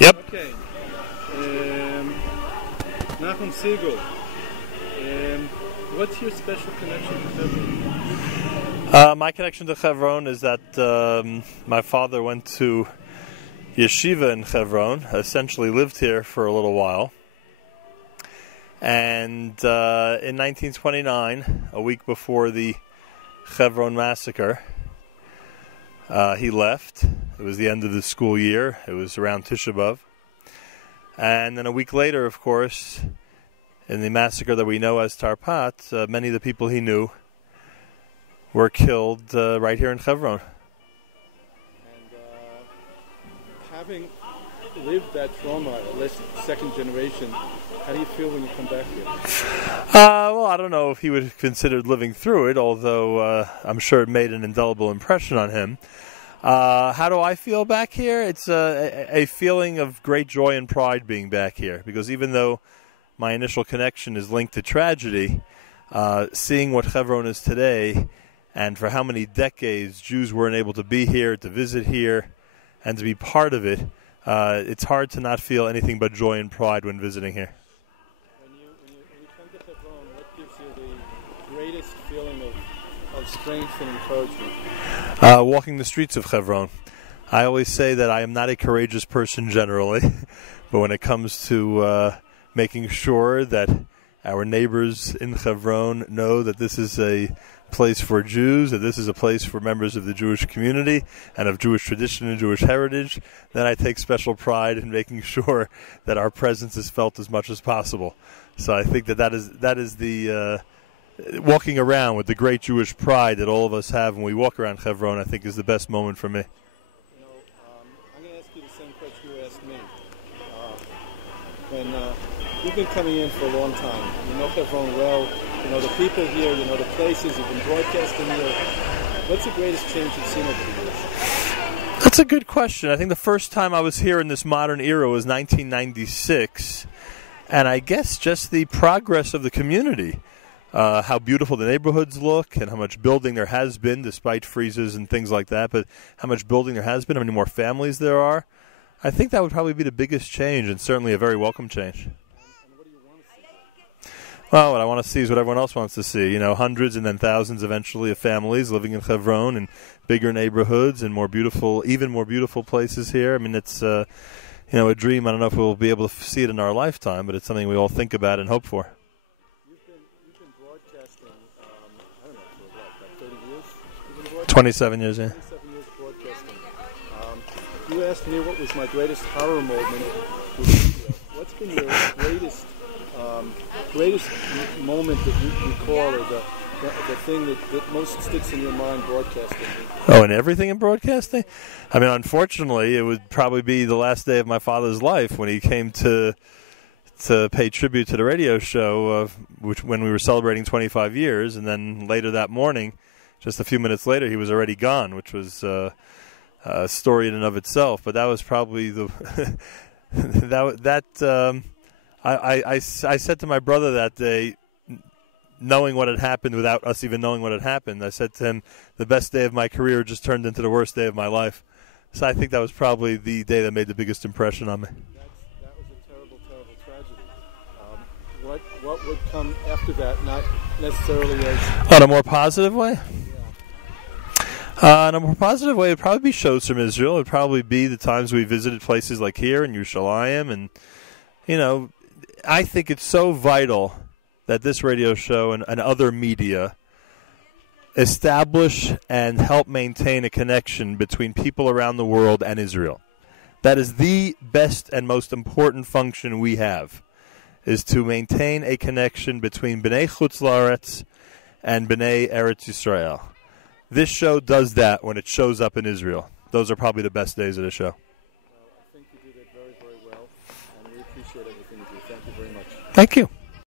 Yep. Okay. NachumSegal. What's your special connection to Hebron? My connection to Hebron is that my father went to yeshiva in Hebron, essentially lived here for a little while. And in 1929, a week before the Hebron massacre, he left. It was the end of the school year. It was around Tisha B'Av. And then a week later, of course, in the massacre that we know as Tarpat, many of the people he knew were killed right here in Hebron. And having lived that trauma, at least second generation, how do you feel when you come back here? Well, I don't know if he would have considered living through it, although I'm sure it made an indelible impression on him. How do I feel back here? It's a feeling of great joy and pride being back here, because even though my initial connection is linked to tragedy, seeing what Hebron is today, and for how many decades Jews weren't able to be here, to visit here, and to be part of it, it's hard to not feel anything but joy and pride when visiting here. When you come to Hebron, what gives you the greatest feeling of strength and encouragement? Walking the streets of Hebron. I always say that I am not a courageous person generally, but when it comes to making sure that our neighbors in Hebron know that this is a place for Jews, that this is a place for members of the Jewish community and of Jewish tradition and Jewish heritage, then I take special pride in making sure that our presence is felt as much as possible. So I think that is the walking around with the great Jewish pride that all of us have when we walk around Hebron, I think is the best moment for me. You know, I'm going to ask you the same question you asked me. When you've been coming in for a long time, you know Hebron well, you know the people here, you know the places, you've been broadcasting here. What's the greatest change you've seen over the years? That's a good question. I think the first time I was here in this modern era was 1996, and I guess just the progress of the community. How beautiful the neighborhoods look and how much building there has been despite freezes and things like that, but how much building there has been, how many more families there are. I think that would probably be the biggest change and certainly a very welcome change. And what do you want to see? Well, what I want to see is what everyone else wants to see. You know, hundreds and then thousands eventually of families living in Hebron and bigger neighborhoods and more beautiful, even more beautiful places here. I mean, it's, a dream. I don't know if we'll be able to see it in our lifetime, but it's something we all think about and hope for. You've been broadcasting, I don't know, for what, about 30 years? You've been broadcasting? 27 years, yeah. 27 years broadcasting. You asked me what was my greatest horror moment. What's been your greatest moment that you recall, or the thing that most sticks in your mind broadcasting? Oh, and everything in broadcasting? I mean, unfortunately, it would probably be the last day of my father's life when he came to pay tribute to the radio show, when we were celebrating 25 years, and then later that morning, just a few minutes later, he was already gone, which was a story in and of itself. But that was probably the I said to my brother that day, knowing what had happened without us even knowing what had happened, I said to him, the best day of my career just turned into the worst day of my life. So I think that was probably the day that made the biggest impression on me. That was a terrible, terrible tragedy. What would come after that? Not necessarily as... On a more positive way? In a more positive way, it would probably be shows from Israel. It would probably be the times we visited places like here in Yerushalayim. And, I think it's so vital that this radio show and other media establish and help maintain a connection between people around the world and Israel. That is the best and most important function we have, is to maintain a connection between B'nai Chutz La'aretz and B'nai Eretz Yisrael. This show does that when it shows up in Israel. Those are probably the best days of the show. Well, I think you did it very, very well, and we appreciate everything you do. Thank you very much. Thank you.